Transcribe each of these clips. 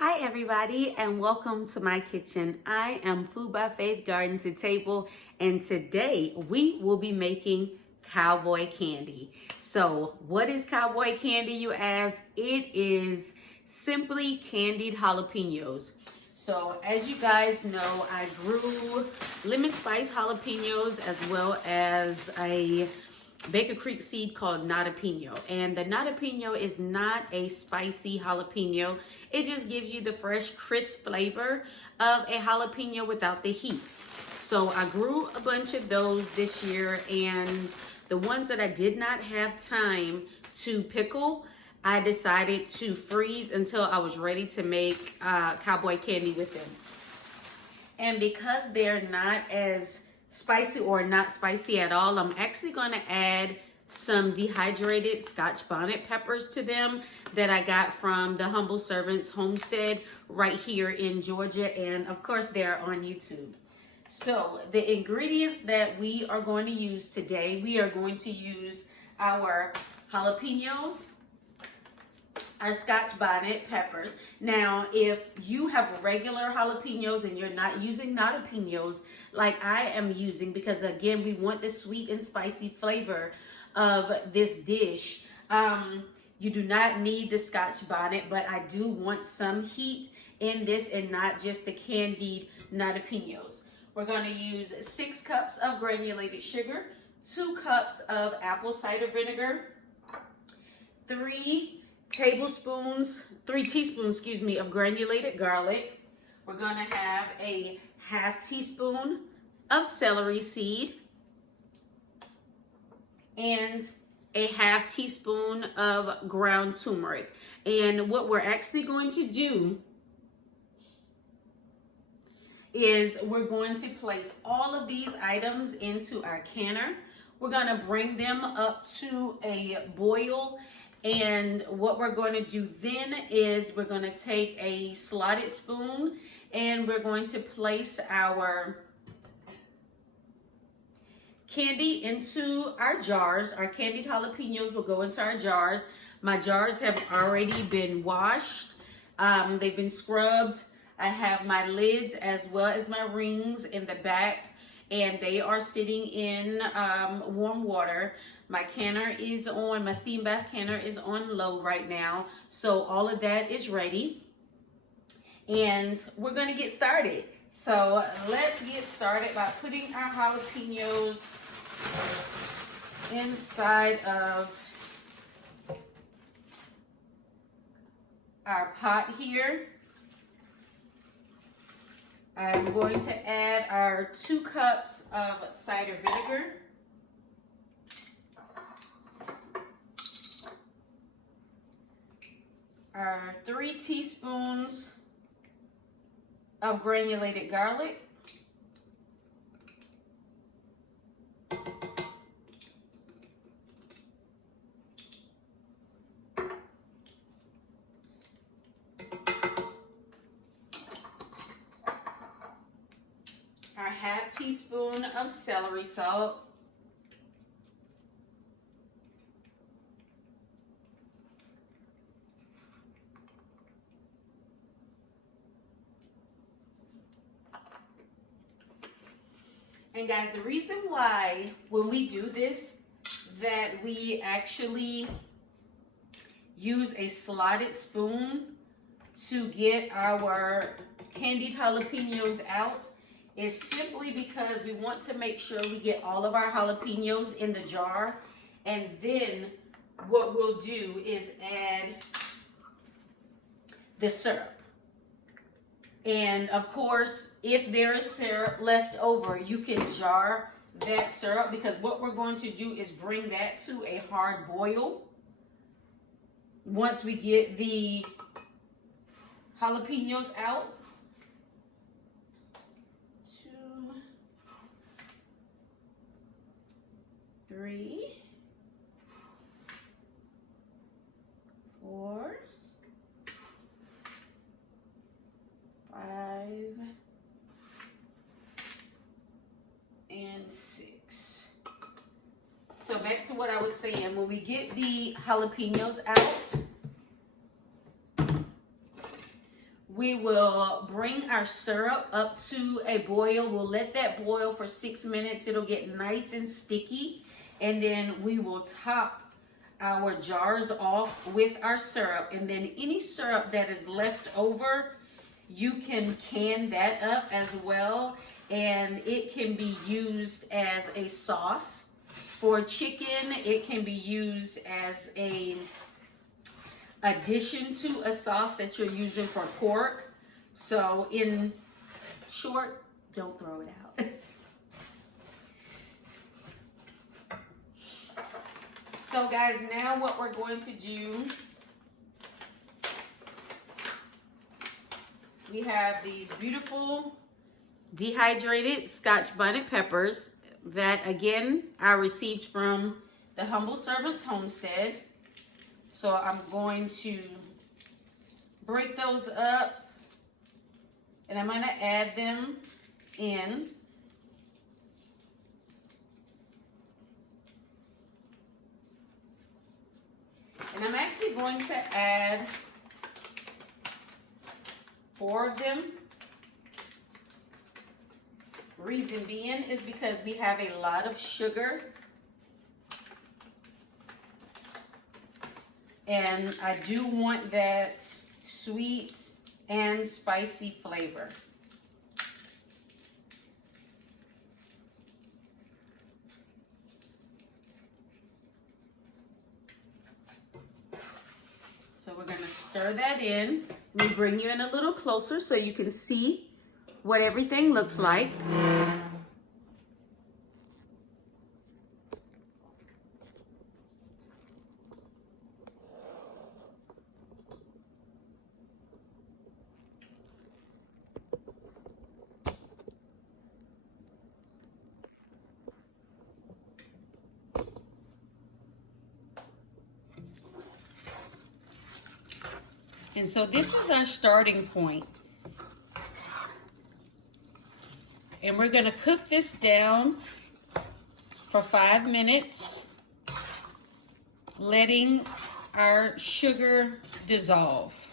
Hi everybody and welcome to my kitchen. I am Food by Faith Garden to Table and today we will be making cowboy candy. So what is cowboy candy, you ask? It is simply candied jalapenos. So as you guys know, I grew lemon spice jalapenos as well as a Baker Creek seed called nadapeno, and the nadapeno is not a spicy jalapeno. It just gives you the fresh crisp flavor of a jalapeno without the heat. So I grew a bunch of those this year, and the ones that I did not have time to pickle, I decided to freeze until I was ready to make cowboy candy with them. And because they're not as spicy or not spicy at all, I'm actually going to add some dehydrated Scotch bonnet peppers to them that I got from the Humble Servants Homestead right here in Georgia, and of course they're on YouTube. So the ingredients that we are going to use today, we are going to use our jalapenos, our Scotch bonnet peppers. Now, if you have regular jalapenos and you're not using jalapenos like I am using, because again, we want the sweet and spicy flavor of this dish, you do not need the Scotch bonnet, but I do want some heat in this and not just the candied jalapenos. We're going to use 6 cups of granulated sugar, 2 cups of apple cider vinegar, 3 teaspoons, of granulated garlic. We're going to have a ½ teaspoon of celery seed and a ½ teaspoon of ground turmeric. And what we're actually going to do is we're going to place all of these items into our canner. We're going to bring them up to a boil. And what we're going to do then is we're going to take a slotted spoon and we're going to place our candy into our jars. Our candied jalapenos will go into our jars. My jars have already been washed. They've been scrubbed. I have my lids as well as my rings in the back, and they are sitting in warm water. My canner is on, my steam bath canner is on low right now. So all of that is ready. And we're gonna get started. So let's get started by putting our jalapenos inside of our pot here. I'm going to add our 2 cups of cider vinegar. Our 3 teaspoons of granulated garlic. Our ½ teaspoon of celery salt. And guys, the reason why when we do this, that we actually use a slotted spoon to get our candied jalapenos out is simply because we want to make sure we get all of our jalapenos in the jar. And then what we'll do is add the syrup. And of course, if there is syrup left over, you can jar that syrup, because what we're going to do is bring that to a hard boil once we get the jalapenos out. 2, 3, 4, 5, and 6. So back to what I was saying, when we get the jalapenos out, we will bring our syrup up to a boil. We'll let that boil for 6 minutes. It'll get nice and sticky. And then we will top our jars off with our syrup. And then any syrup that is left over, you can can that up as well. And it can be used as a sauce for chicken. It can be used as a addition to a sauce that you're using for pork. So in short, don't throw it out. So guys, now what we're going to do, we have these beautiful dehydrated Scotch bonnet peppers that again I received from the Humble Servants Homestead. So I'm going to break those up and I'm going to add them in. And I'm actually going to add 4 of them. Reason being is because we have a lot of sugar. And I do want that sweet and spicy flavor. So we're going to stir that in. Let me bring you in a little closer so you can see what everything looks like. And so this is our starting point. And we're going to cook this down for 5 minutes, letting our sugar dissolve.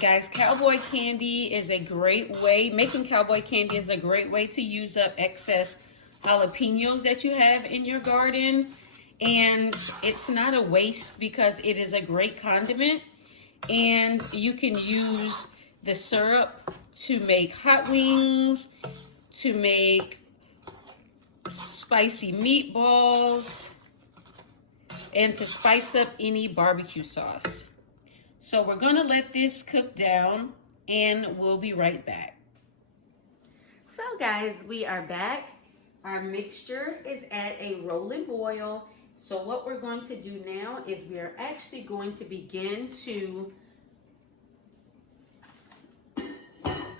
Guys, cowboy candy is a great way, making cowboy candy is a great way to use up excess jalapenos that you have in your garden. And it's not a waste because it is a great condiment. And you can use the syrup to make hot wings, to make spicy meatballs, and to spice up any barbecue sauce. So we're going to let this cook down and we'll be right back. So guys, we are back. Our mixture is at a rolling boil. So what we're going to do now is we're actually going to begin to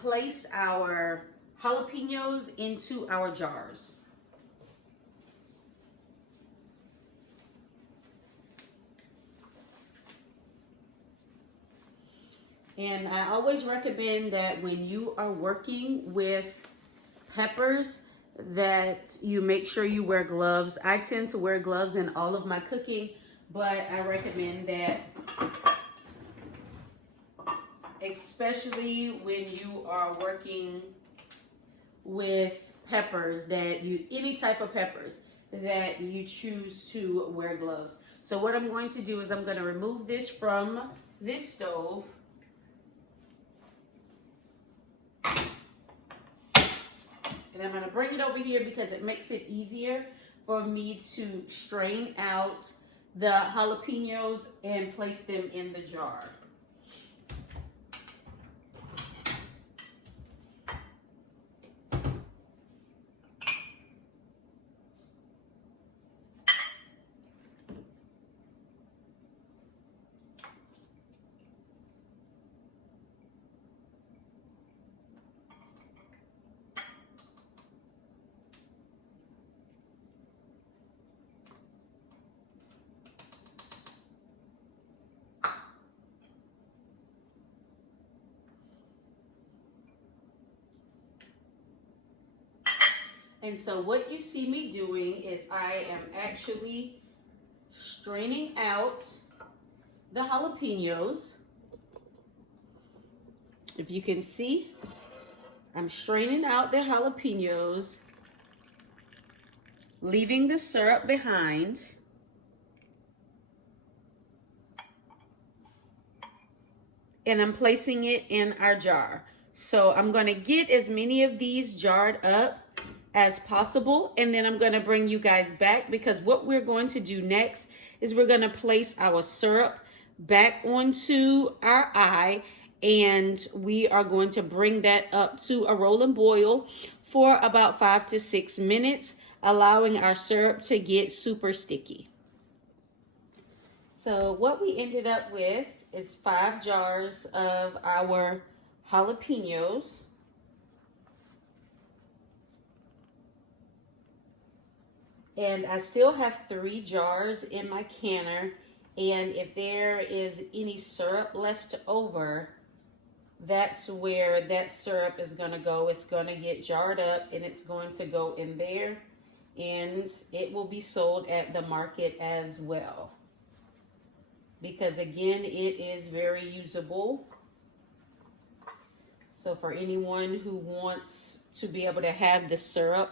place our jalapenos into our jars. And I always recommend that when you are working with peppers, that you make sure you wear gloves. I tend to wear gloves in all of my cooking, but I recommend that, especially when you are working with peppers, that you, any type of peppers, that you choose to wear gloves. So what I'm going to do is I'm going to remove this from this stove. And I'm going to bring it over here because it makes it easier for me to strain out the jalapenos and place them in the jar. And so what you see me doing is I am actually straining out the jalapenos. If you can see, I'm straining out the jalapenos, leaving the syrup behind. And I'm placing it in our jar. So I'm gonna get as many of these jarred up as possible, and then I'm gonna bring you guys back, because what we're going to do next is we're gonna place our syrup back onto our eye, and we are going to bring that up to a rolling boil for about 5 to 6 minutes, allowing our syrup to get super sticky. So what we ended up with is 5 jars of our jalapenos. And I still have 3 jars in my canner, and if there is any syrup left over, that's where that syrup is going to go. It's going to get jarred up and it's going to go in there, and it will be sold at the market as well, because again, it is very usable. So for anyone who wants to be able to have the syrup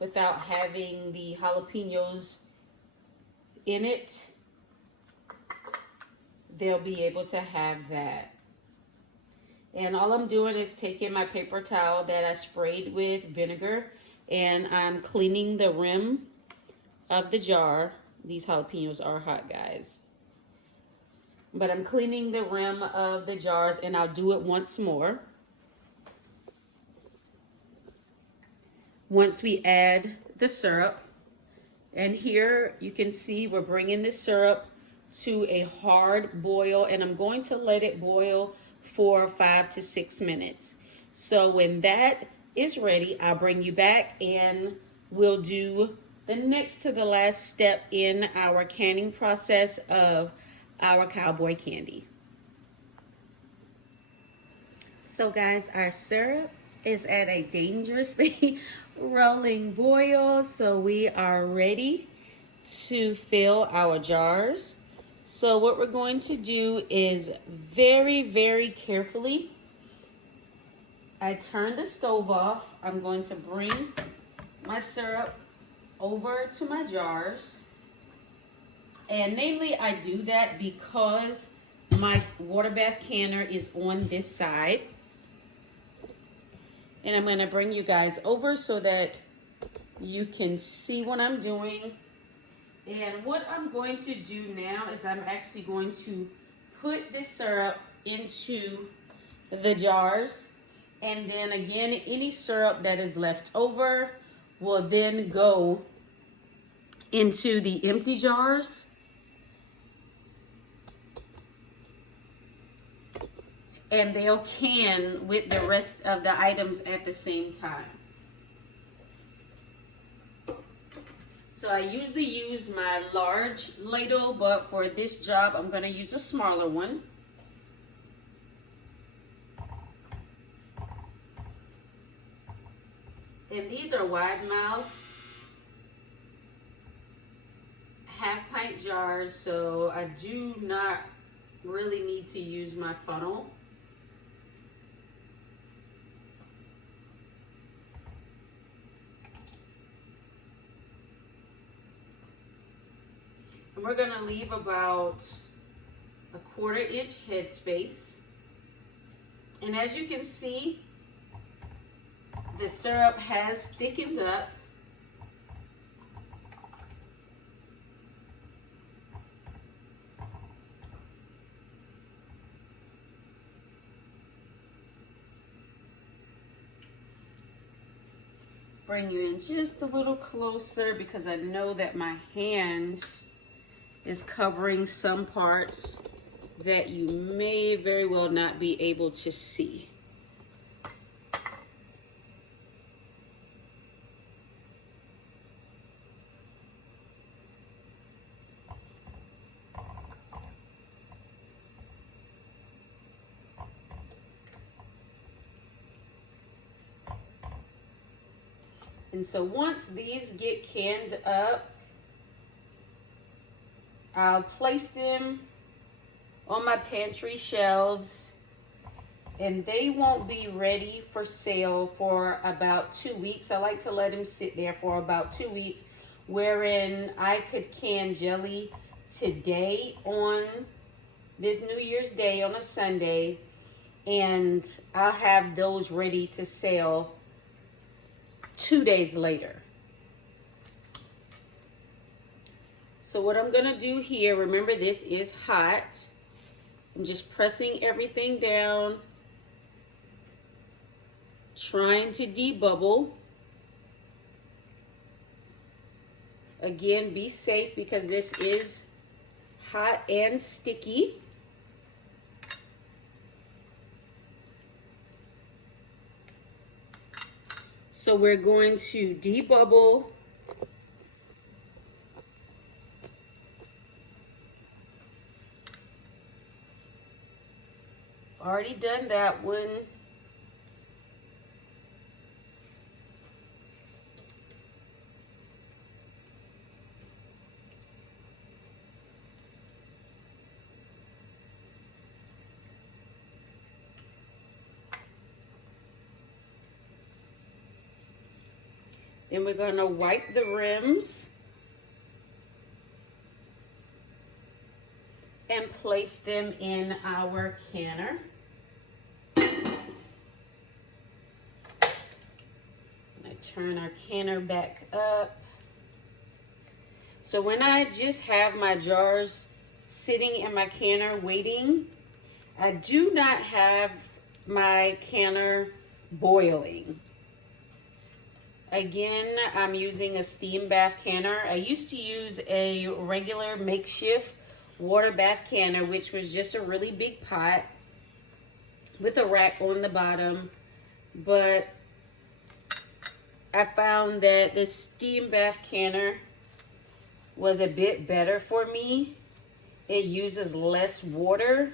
without having the jalapenos in it, they'll be able to have that. And all I'm doing is taking my paper towel that I sprayed with vinegar, and I'm cleaning the rim of the jar. These jalapenos are hot, guys. But I'm cleaning the rim of the jars, and I'll do it once more. Once we add the syrup, and here you can see we're bringing the syrup to a hard boil, and I'm going to let it boil for 5 to 6 minutes. So when that is ready, I'll bring you back and we'll do the next to the last step in our canning process of our cowboy candy. So guys, our syrup is at a dangerously rolling boil, so we are ready to fill our jars. So what we're going to do is very, very carefully, I turn the stove off. I'm going to bring my syrup over to my jars. And namely, I do that because my water bath canner is on this side. And I'm going to bring you guys over so that you can see what I'm doing. And what I'm going to do now is I'm actually going to put the syrup into the jars. And then again, any syrup that is left over will then go into the empty jars. And they'll can with the rest of the items at the same time. So I usually use my large ladle, but for this job, I'm going to use a smaller one. And these are wide mouth, half-pint jars, so I do not really need to use my funnel. And we're going to leave about a 1/4 inch headspace. And as you can see, the syrup has thickened up. Bring you in just a little closer because I know that my hand is covering some parts that you may very well not be able to see. And so once these get canned up, I'll place them on my pantry shelves, and they won't be ready for sale for about 2 weeks. I like to let them sit there for about 2 weeks, wherein I could can jelly today on this New Year's Day on a Sunday, and I'll have those ready to sell 2 days later. So what I'm gonna do here, remember this is hot. I'm just pressing everything down, trying to debubble. Again, be safe because this is hot and sticky. So we're going to debubble. Already done that one. Then we're going to wipe the rims and place them in our canner. Turn our canner back up. So when I just have my jars sitting in my canner waiting, I do not have my canner boiling. Again, I'm using a steam bath canner. I used to use a regular makeshift water bath canner, which was just a really big pot with a rack on the bottom, but I found that this steam bath canner was a bit better for me. It uses less water,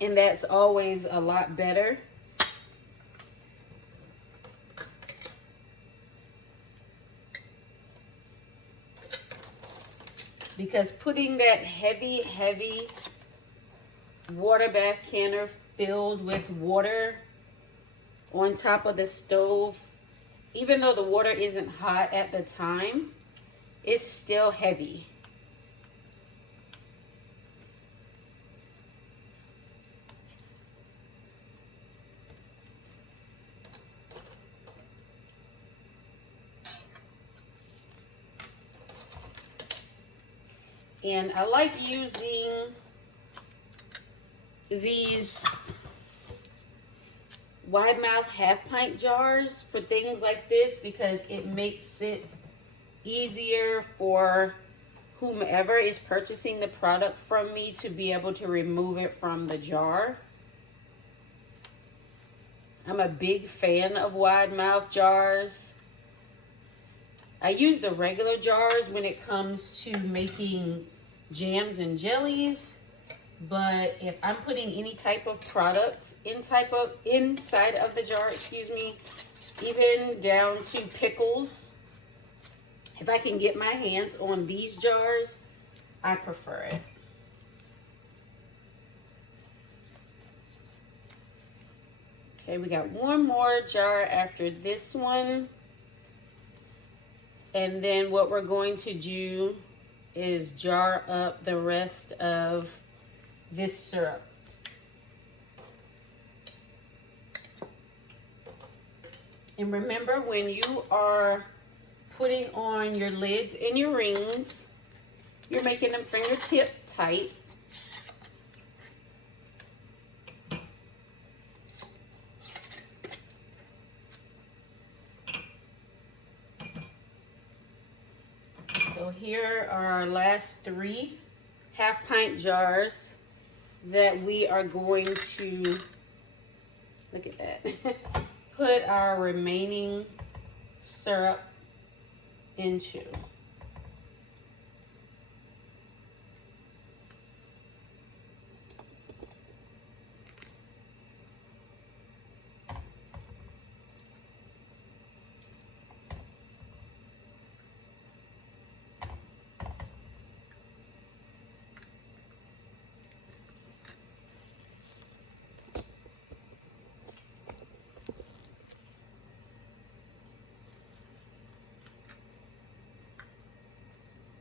and that's always a lot better. Because putting that heavy water bath canner filled with water on top of the stove, even though the water isn't hot at the time, it's still heavy. And I like using these wide mouth half pint jars for things like this because it makes it easier for whomever is purchasing the product from me to be able to remove it from the jar. I'm a big fan of wide mouth jars. I use the regular jars when it comes to making jams and jellies. But if I'm putting any type of product inside of the jar, even down to pickles, if I can get my hands on these jars, I prefer it. Okay, we got one more jar after this one. And then what we're going to do is jar up the rest of this syrup. And remember, when you are putting on your lids and your rings, you're making them fingertip tight. So here are our last 3 half-pint jars that we are going to, look at that, put our remaining syrup into.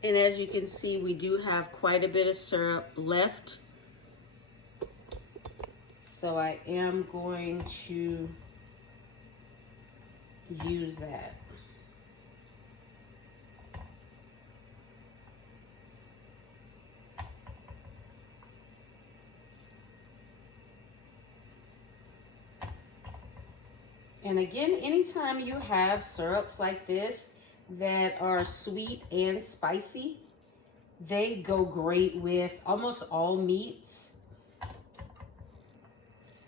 And as you can see, we do have quite a bit of syrup left. So I am going to use that. And again, anytime you have syrups like this that are sweet and spicy, they go great with almost all meats,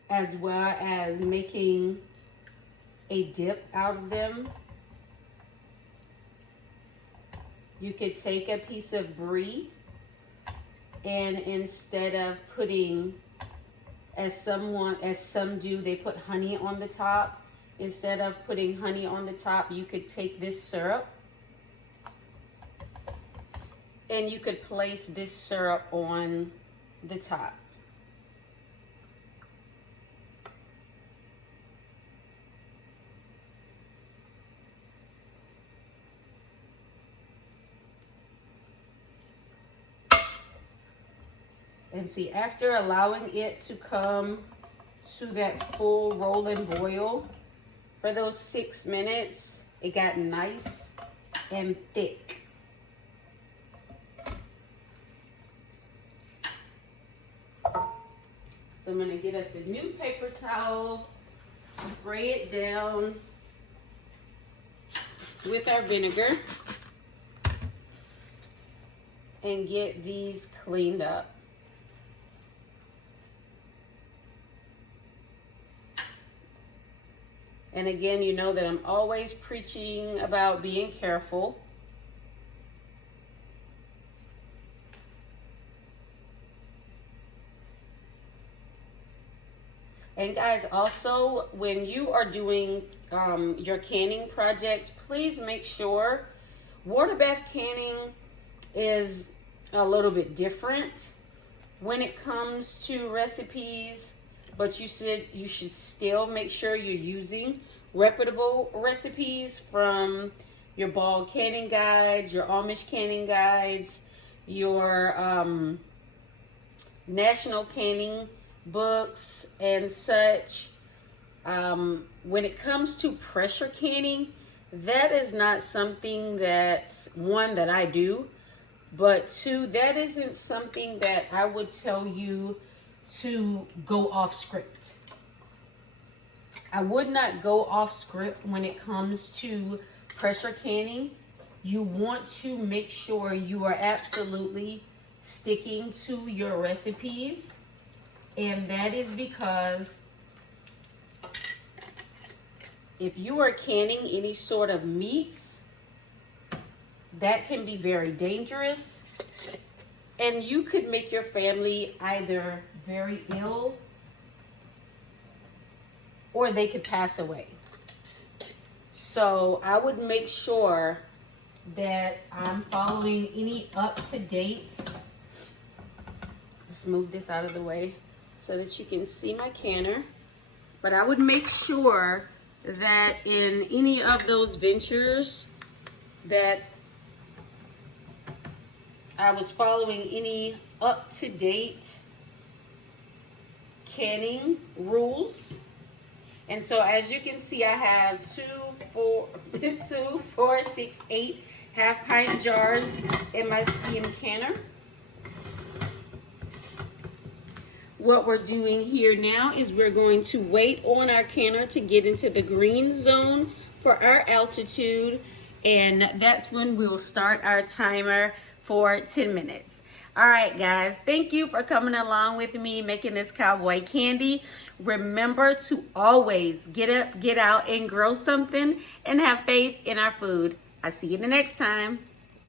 as well as making a dip out of them. You could take a piece of brie and instead of putting, as some do, they put honey on the top. Instead of putting honey on the top, you could take this syrup and you could place this syrup on the top. And see, after allowing it to come to that full rolling boil for those 6 minutes, it got nice and thick. So I'm gonna get us a new paper towel, spray it down with our vinegar, and get these cleaned up. And again, you know that I'm always preaching about being careful. And guys, also, when you are doing your canning projects, please make sure water bath canning is a little bit different when it comes to recipes. But you should still make sure you're using reputable recipes from your ball canning guides, your Amish canning guides, your national canning books and such. When it comes to pressure canning, that is not something that's, one, that I do, but two, that isn't something that I would tell you to go off script. I would not go off script when it comes to pressure canning. You want to make sure you are absolutely sticking to your recipes, and that is because if you are canning any sort of meats, that can be very dangerous, and you could make your family either very ill or they could pass away. So I would make sure that I'm following any up-to-date. Let's move this out of the way so that you can see my canner. But I would make sure that in any of those ventures that I was following any up-to-date canning rules. And so as you can see, I have 8 half-pint jars in my steam canner. What we're doing here now is we're going to wait on our canner to get into the green zone for our altitude, and that's when we'll start our timer for 10 minutes. All right, guys, thank you for coming along with me making this cowboy candy. Remember to always get up, get out, and grow something, and have faith in our food. I'll see you the next time.